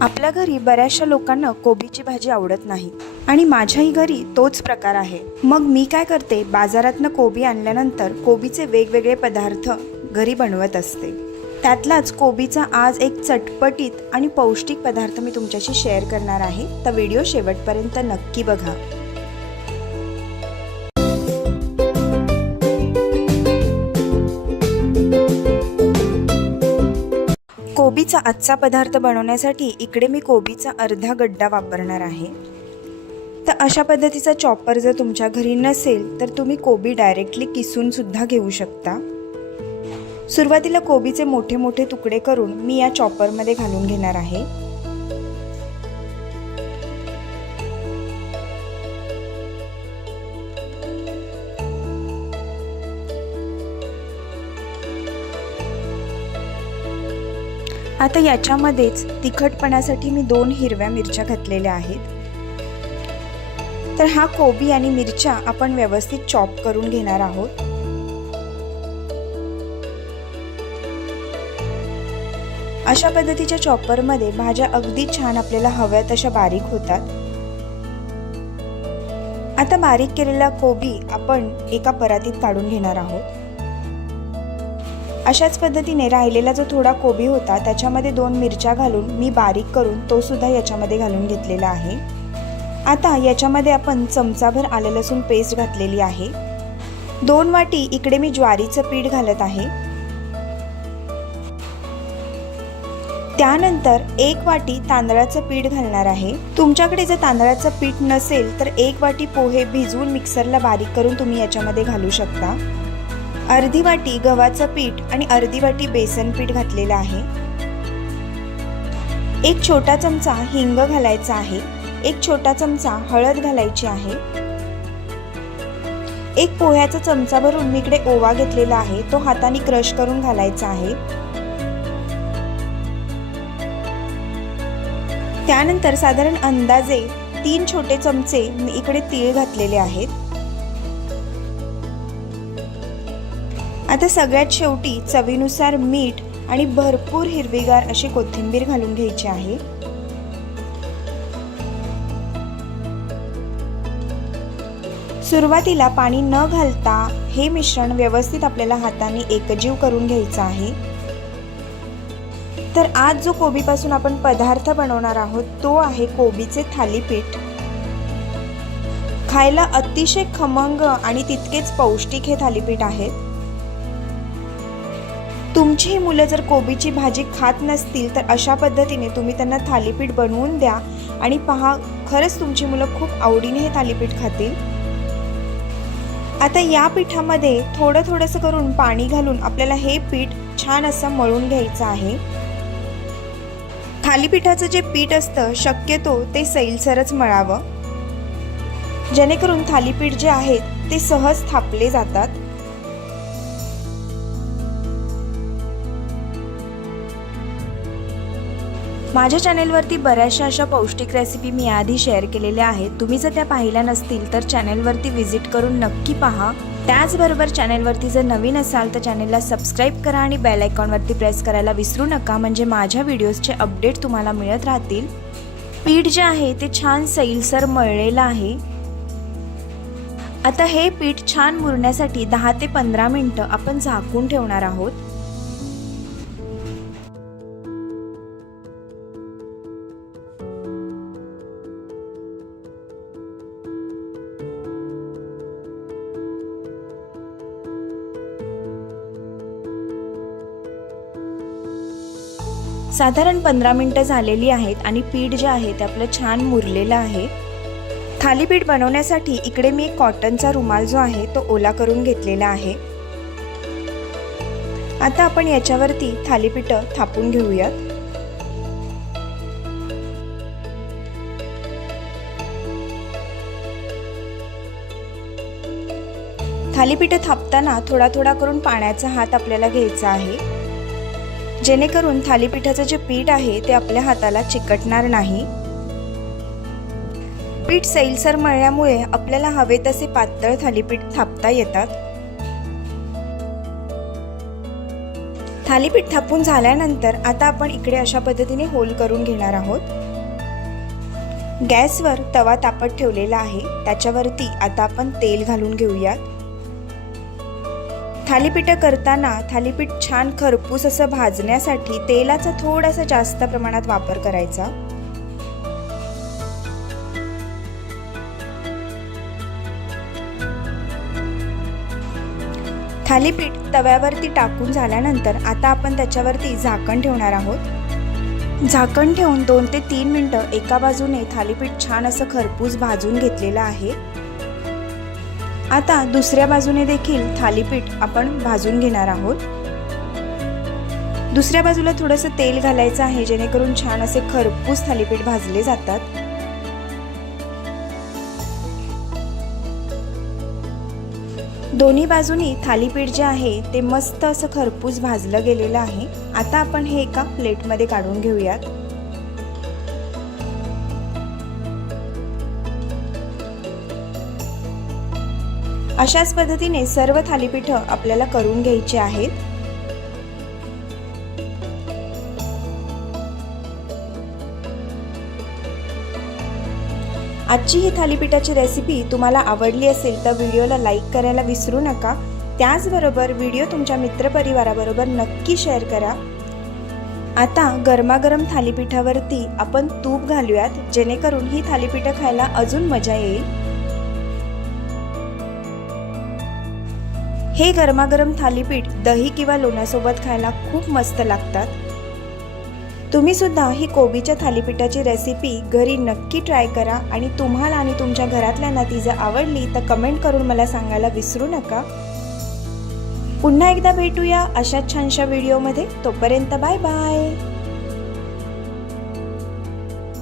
आपल्या घरी बऱ्याचशा लोकांना कोबीची भाजी आवडत नाही. आणि माझ्याही घरी तोच प्रकार आहे. मग मी काय करते? बाजारातनं कोबी आणल्यानंतर कोबीचे वेगवेगळे पदार्थ घरी बनवत असते. त्यातलाच कोबीचा आज एक चटपटीत आणि पौष्टिक पदार्थ मी तुमच्याशी शेअर करणार आहे. तर व्हिडिओ शेवटपर्यंत नक्की बघा. कोबीचा आजचा पदार्थ बनवण्यासाठी इकडे मी कोबीचा अर्धा गड्डा वापरणार आहे. तर अशा पद्धतीचा चॉपर जर तुमच्या घरी नसेल तर तुम्ही कोबी डायरेक्टली किसूनसुद्धा घेऊ शकता. सुरुवातीला कोबीचे मोठे मोठे तुकडे करून मी या चॉपरमध्ये घालून घेणार आहे. आता याच्यामध्येच तिखटपणासाठी मी दोन हिरव्या मिरच्या घातलेल्या आहेत. तर हा कोबी आणि मिरच्या आपण व्यवस्थित चॉप करून घेणार आहोत. अशा पद्धतीच्या चॉपरमध्ये भाज्या अगदी छान आपल्याला हव्या तशा बारीक होतात. आता बारीक केलेला कोबी आपण एका परातीत काढून घेणार आहोत. अशाच पद्धतीने राहिलेला जो थोडा कोबी होता त्याच्यामध्ये दोन मिरच्या घालून मी बारीक करून तो सुद्धा याच्यामध्ये घालून घेतलेला आहे. आता याच्यामध्ये आपण चमचाभर आलं लसूण पेस्ट घातलेली आहे. दोन वाटी इकडे मी ज्वारीचं पीठ घालत आहे. त्यानंतर एक वाटी तांदळाचं पीठ घालणार आहे. तुमच्याकडे जर तांदळाचं पीठ नसेल तर एक वाटी पोहे भिजवून मिक्सरला बारीक करून तुम्ही याच्यामध्ये घालू शकता. अर्धी वाटी गव्हाचं पीठ आणि अर्धी वाटी बेसन पीठ घातलेलं आहे. एक छोटा चमचा हिंग घालायचा आहे. एक छोटा चमचा हळद घालायची आहे. एक पोह्याचा चमचा भरून मी इकडे ओवा घेतलेला आहे. तो हाताने क्रश करून घालायचा आहे. त्यानंतर साधारण अंदाजे तीन छोटे चमचे मी इकडे तीळ घातलेले आहेत. आता सगळ्यात शेवटी चवीनुसार मीठ आणि भरपूर हिरवीगार अशी कोथिंबीर घालून घ्यायची आहे. सुरुवातीला पाणी न घालता हे मिश्रण व्यवस्थित आपल्याला हाताने एकजीव करून घ्यायचं आहे. तर आज जो कोबीपासून आपण पदार्थ बनवणार आहोत तो आहे कोबीचे थालीपीठ. खायला अतिशय खमंग आणि तितकेच पौष्टिक हे थालीपीठ आहेत तुमची ही मुलं जर कोबीची भाजी खात नसतील तर अशा पद्धतीने तुम्ही त्यांना थालीपीठ बनवून द्या आणि पहा खरंच तुमची मुलं खूप आवडीने हे थालीपीठ खातील. आता या पिठामध्ये थोडं थोडंसं करून पाणी घालून आपल्याला हे पीठ छान असं मळून घ्यायचं आहे. थालीपीठाचं जे पीठ असतं शक्यतो ते सैलसरच मळावं. जेणेकरून थालीपीठ जे आहेत ते सहज थापले जातात. माझ्या चॅनेलवरती बऱ्याचशा अशा पौष्टिक रेसिपी मी आधी शेअर केलेल्या आहेत. तुम्ही जर त्या पाहिल्या नसतील तर चॅनेलवरती व्हिजिट करून नक्की पहा. त्याचबरोबर चॅनेलवरती जर नवीन असाल तर चॅनेलला सबस्क्राईब करा आणि बेल आयकॉनवरती प्रेस करायला विसरू नका. म्हणजे माझ्या व्हिडिओजचे अपडेट तुम्हाला मिळत राहतील. पीठ जे आहे ते छान सैलसर मळलेलं आहे. आता हे पीठ छान मुरण्यासाठी दहा ते पंधरा मिनटं आपण झाकून ठेवणार आहोत. साधारण पंधरा मिनटं झालेली आहेत आणि पीठ जे आहे ते आपलं छान मुरलेलं आहे. थालीपीठ बनवण्यासाठी इकडे मी एक कॉटनचा रुमाल जो आहे तो ओला करून घेतलेला आहे. आता आपण याच्यावरती थालीपीठं थापून घेऊयात. थालीपीठं थापताना थोडा थोडा करून पाण्याचा हात आपल्याला घ्यायचा आहे. जेणेकरून थालीपीठाचं जे पीठ आहे ते आपल्या हाताला चिकटणार नाही. पीठ सैलसर मळल्यामुळे आपल्याला हवे तसे पातळ थालीपीठ थापता येतात. थालीपीठ थापून झाल्यानंतर आता आपण इकडे अशा पद्धतीने होल करून घेणार आहोत. गॅसवर तवा तापत ठेवलेला आहे. त्याच्यावरती आता आपण तेल घालून घेऊयात. थालीपीठं करताना थालीपीठ छान खरपूस असं भाजण्यासाठी तेलाचा थोडासा जास्त प्रमाणात वापर करायचा. थालीपीठ तव्यावरती टाकून झाल्यानंतर आता आपण त्याच्यावरती झाकण ठेवणार आहोत. झाकण ठेवून दोन ते तीन मिनटं एका बाजूने थालीपीठ छान असं खरपूस भाजून घेतलेलं आहे. आता दुसऱ्या बाजूने देखील थालीपीठ आपण भाजून घेणार आहोत. दुसऱ्या बाजूला थोडंसं तेल घालायचं आहे जेणेकरून छान असे खरपूस थालीपीठ भाजले जातात. दोन्ही बाजूनी थालीपीठ जे आहे ते मस्त असं खरपूस भाजलं गेलेलं आहे. आता आपण हे एका प्लेटमध्ये काढून घेऊयात. अशाच पद्धतीने सर्व थालीपीठं आपल्याला करून घ्यायची आहेत. आजची ही थालीपीठाची रेसिपी तुम्हाला आवडली असेल तर व्हिडिओला लाईक करायला विसरू नका. त्याचबरोबर व्हिडिओ तुमच्या मित्रपरिवाराबरोबर नक्की शेअर करा. आता गरमागरम थालीपीठावरती आपण तूप घालूयात जेणेकरून ही थालीपीठं खायला अजून मजा येईल. हे गरमागरम थालीपीठ दही किंवा लोण्यासोबत खायला खूप मस्त लागतात. तुम्ही सुद्धा ही कोबीच्या थालीपीठाची रेसिपी घरी नक्की ट्राय करा आणि तुम्हाला आणि तुमच्या घरातल्यांना ती जर आवडली तर कमेंट करून मला सांगायला विसरू नका. पुन्हा एकदा भेटूया अशाच छानशा व्हिडिओमध्ये तोपर्यंत बाय बाय